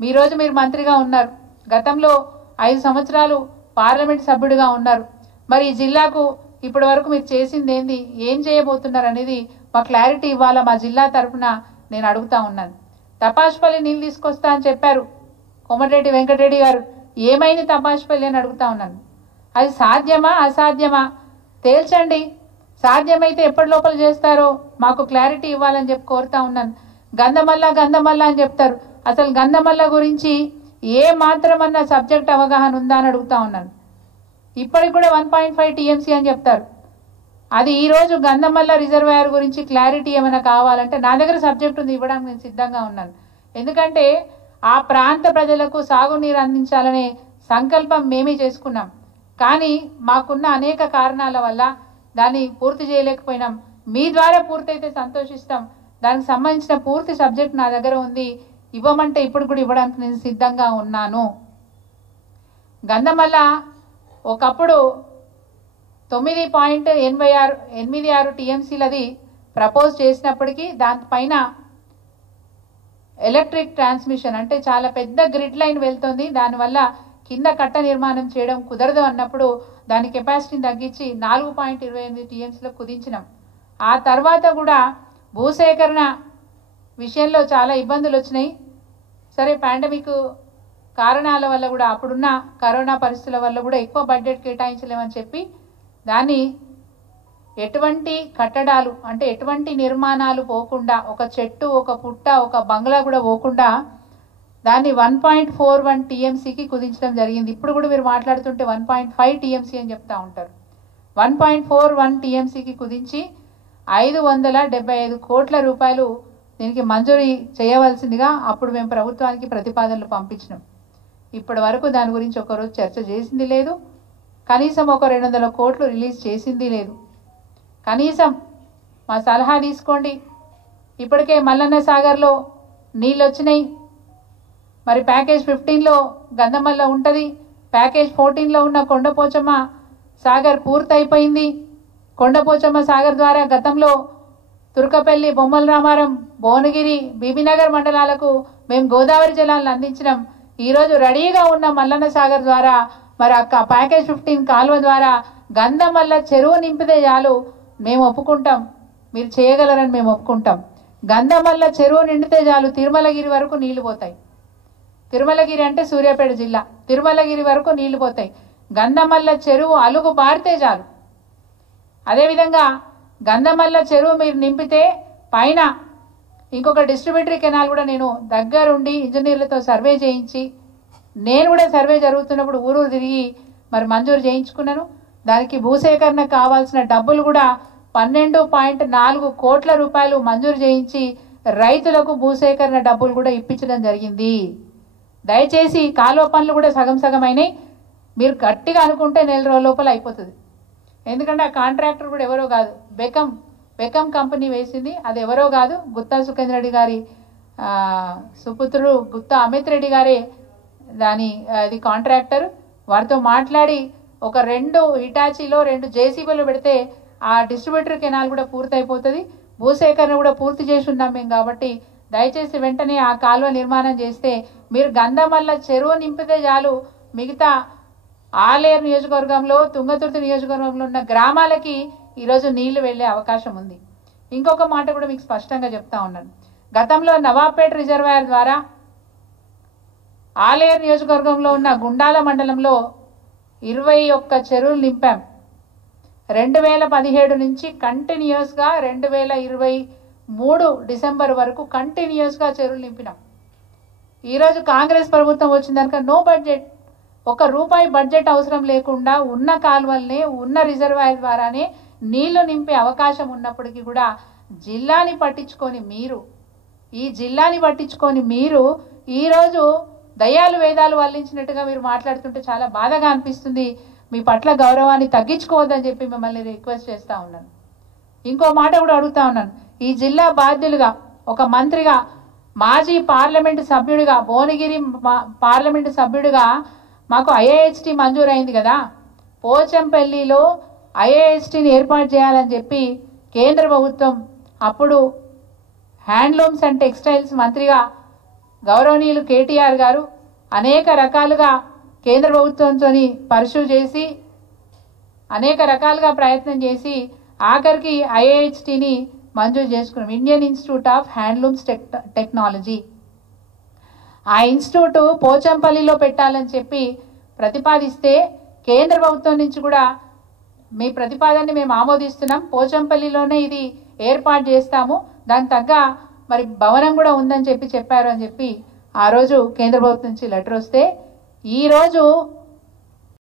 ఈరోజు మీరు మంత్రిగా ఉన్నారు, గతంలో 5 సంవత్సరాలు పార్లమెంట్ సభ్యుడిగా ఉన్నారు. మరి ఈ జిల్లాకు ఇప్పటి వరకు మీరు చేసింది ఏంది, ఏం చేయబోతున్నారు అనేది మా క్లారిటీ ఇవ్వాలా మా జిల్లా తరఫున నేను అడుగుతా ఉన్నాను. తపాష్పల్లి నీళ్ళు తీసుకొస్తా అని చెప్పారు కోమటిరెడ్డి వెంకటరెడ్డి గారు, ఏమైంది తపాష్పల్లి అని అడుగుతా ఉన్నాను. అది సాధ్యమా అసాధ్యమా తేల్చండి. సాధ్యమైతే ఎప్పటి లోపల చేస్తారో మాకు క్లారిటీ ఇవ్వాలని చెప్పి కోరుతా ఉన్నాను. గంధమల్ల అని చెప్తారు, అసలు గంధమల్ల గురించి ఏ మాత్రమన్నా సబ్జెక్ట్ అవగాహన ఉందా అని అడుగుతా ఉన్నాను. ఇప్పటికి కూడా 1.5 TMC అని చెప్తారు. అది ఈరోజు గంధమల్ల రిజర్వాయర్ గురించి క్లారిటీ ఏమైనా కావాలంటే నా దగ్గర సబ్జెక్ట్ ఉంది, ఇవ్వడానికి నేను సిద్ధంగా ఉన్నాను. ఎందుకంటే ఆ ప్రాంత ప్రజలకు సాగునీరు అందించాలనే సంకల్పం మేమే చేసుకున్నాం. కానీ మాకున్న అనేక కారణాల వల్ల దాన్ని పూర్తి చేయలేకపోయినాం. మీ ద్వారా పూర్తయితే సంతోషిస్తాం. దానికి సంబంధించిన పూర్తి సబ్జెక్ట్ నా దగ్గర ఉంది, ఇవ్వమంటే ఇప్పుడు కూడా ఇవ్వడానికి నేను సిద్ధంగా ఉన్నాను. గంధమల్ల ఒకప్పుడు 9.86 TMCలది ప్రపోజ్ చేసినప్పటికీ దానిపైన ఎలక్ట్రిక్ ట్రాన్స్మిషన్ అంటే చాలా పెద్ద గ్రిడ్ లైన్ వెళ్తుంది, దానివల్ల కింద కట్ట నిర్మాణం చేయడం కుదరదు అన్నప్పుడు దాని కెపాసిటీని తగ్గించి 4.28 TMCలకు కుదించినాం. ఆ తర్వాత కూడా భూసేకరణ విషయంలో చాలా ఇబ్బందులు వచ్చినాయి. సరే పాండమిక్ కారణాల వల్ల కూడా అప్పుడున్న కరోనా పరిస్థితుల వల్ల కూడా ఎక్కువ బడ్జెట్ కేటాయించలేమని చెప్పి దాన్ని ఎటువంటి కట్టడాలు అంటే ఎటువంటి నిర్మాణాలు పోకుండా, ఒక చెట్టు ఒక పుట్ట ఒక బంగ్లా కూడా పోకుండా దాన్ని 1.41 TMCకి కుదించడం జరిగింది. ఇప్పుడు కూడా మీరు మాట్లాడుతుంటే 1.5 TMC అని చెప్తా ఉంటారు. 1.41 TMCకి కుదించి 575 కోట్ల రూపాయలు దీనికి మంజూరీ చేయవలసిందిగా అప్పుడు మేము ప్రభుత్వానికి ప్రతిపాదనలు పంపించినాం. ఇప్పటి వరకు దాని గురించి ఒకరోజు చర్చ చేసింది లేదు, కనీసం ఒక 200 కోట్లు రిలీజ్ చేసింది లేదు. కనీసం మా సలహా తీసుకోండి. ఇప్పటికే మల్లన్న సాగర్లో నీళ్ళు వచ్చినాయి, మరి ప్యాకేజ్ 15లో గంధమల్ల ఉంటుంది, ప్యాకేజ్ 14లో ఉన్న కొండపోచమ్మ సాగర్ పూర్తయిపోయింది. కొండపోచమ్మ సాగర్ ద్వారా గతంలో తుర్కపల్లి, బొమ్మల రామారం, భువనగిరి, బీబీనగర్ మండలాలకు మేము గోదావరి జలాలను అందించినాం. ఈరోజు రెడీగా ఉన్న మల్లన్న సాగర్ ద్వారా మరి ప్యాకేజ్ 15 కాలువ ద్వారా గంధమల్ల చెరువు నింపితే చాలు మేము ఒప్పుకుంటాం, మీరు చేయగలరని మేము ఒప్పుకుంటాం. గంధమల్ల చెరువు నిండితే చాలు తిరుమలగిరి వరకు నీళ్లు పోతాయి. తిరుమలగిరి అంటే సూర్యాపేట జిల్లా, తిరుమలగిరి వరకు నీళ్లు పోతాయి. గంధమల్ల చెరువు అలుగు పారితే చాలు. అదేవిధంగా గంధమల్ల చెరువు మీరు నింపితే పైన ఇంకొక డిస్ట్రిబ్యూటరీ కెనాల్ కూడా నేను దగ్గరుండి ఇంజనీర్లతో సర్వే చేయించి, నేను కూడా సర్వే జరుగుతున్నప్పుడు ఊరు తిరిగి మరి మంజూరు చేయించుకున్నాను. దానికి భూసేకరణ కావాల్సిన డబ్బులు కూడా 12.4 కోట్ల రూపాయలు మంజూరు చేయించి రైతులకు భూసేకరణ డబ్బులు కూడా ఇప్పించడం జరిగింది. దయచేసి కాలువ పనులు కూడా సగం సగం అయినాయి. మీరు గట్టిగా అనుకుంటే 4 రోజుల లోపల అయిపోతుంది. ఎందుకంటే ఆ కాంట్రాక్టర్ కూడా ఎవరో కాదు, బెకమ్ కంపెనీ వేసింది. అది ఎవరో కాదు, గుత్తా సుఖేంద్ర రెడ్డి గారి సుపుత్రుడు గుత్తా అమిత్ రెడ్డి గారే దాని అది కాంట్రాక్టర్. వారితో మాట్లాడి ఒక 2 హిటాచీలో 2 JCBలు పెడితే ఆ డిస్ట్రిబ్యూటర్ కెనాల్ కూడా పూర్తయిపోతుంది. భూసేకరణ కూడా పూర్తి చేసి ఉన్నాం మేము. కాబట్టి దయచేసి వెంటనే ఆ కాలువ నిర్మాణం చేస్తే మీరు గంధమల్ల చెరువు నింపితే చాలు మిగతా ఆలేరు నియోజకవర్గంలో, తుంగతుర్తి నియోజకవర్గంలో ఉన్న గ్రామాలకి ఈరోజు నీళ్లు వెళ్లే అవకాశం ఉంది. ఇంకొక మాట కూడా మీకు స్పష్టంగా చెప్తా ఉన్నాను. గతంలో నవాబ్పేట రిజర్వాయర్ ద్వారా ఆలేరు నియోజకవర్గంలో ఉన్న గుండాల మండలంలో 21 చెరువులు నింపాం. 2017 నుంచి కంటిన్యూస్గా 2023 డిసెంబర్ వరకు కంటిన్యూస్గా చెరువులు నింపినాం. ఈరోజు కాంగ్రెస్ ప్రభుత్వం వచ్చిందనుక నో బడ్జెట్, ₹1 బడ్జెట్ అవసరం లేకుండా ఉన్న కాలువల్నే ఉన్న రిజర్వాయర్ ద్వారానే నీళ్లు నింపే అవకాశం ఉన్నప్పటికీ కూడా జిల్లాని పట్టించుకొని మీరు ఈరోజు దయ్యాలు వేదాలు వల్లించినట్టుగా మీరు మాట్లాడుతుంటే చాలా బాధగా అనిపిస్తుంది. మీ పట్ల గౌరవాన్ని తగ్గించుకోవద్దని చెప్పి మిమ్మల్ని రిక్వెస్ట్ చేస్తూ ఉన్నాను. ఇంకో మాట కూడా అడుగుతా ఉన్నాను. ఈ జిల్లా బాధ్యులుగా ఒక మంత్రిగా, మాజీ పార్లమెంటు సభ్యుడిగా, భువనగిరి పార్లమెంటు సభ్యుడిగా మాకు IIHT మంజూరైంది కదా, పోచంపల్లిలో IIHTని ఏర్పాటు చేయాలని చెప్పి కేంద్ర ప్రభుత్వం అప్పుడు హ్యాండ్లూమ్స్ అండ్ టెక్స్టైల్స్ మంత్రిగా గౌరవనీయులు కేటీఆర్ గారు అనేక రకాలుగా కేంద్ర ప్రభుత్వంతో పర్సూ చేసి అనేక రకాలుగా ప్రయత్నం చేసి ఆఖరికి IIHTని మంజూరు చేసుకున్నాం, Indian institute of handlooms technology. ఆ ఇన్స్టిట్యూట్ పోచంపల్లిలో పెట్టాలని చెప్పి ప్రతిపాదిస్తే కేంద్ర ప్రభుత్వం నుంచి కూడా మీ ప్రతిపాదనని మేము ఆమోదిస్తున్నాం, పోచంపల్లిలోనే ఇది ఏర్పాటు చేస్తాము, దానికి తగ్గ మరి భవనం కూడా ఉందని చెప్పి చెప్పారు అని చెప్పి ఆ రోజు కేంద్ర ప్రభుత్వం నుంచి లెటర్ వస్తే ఈరోజు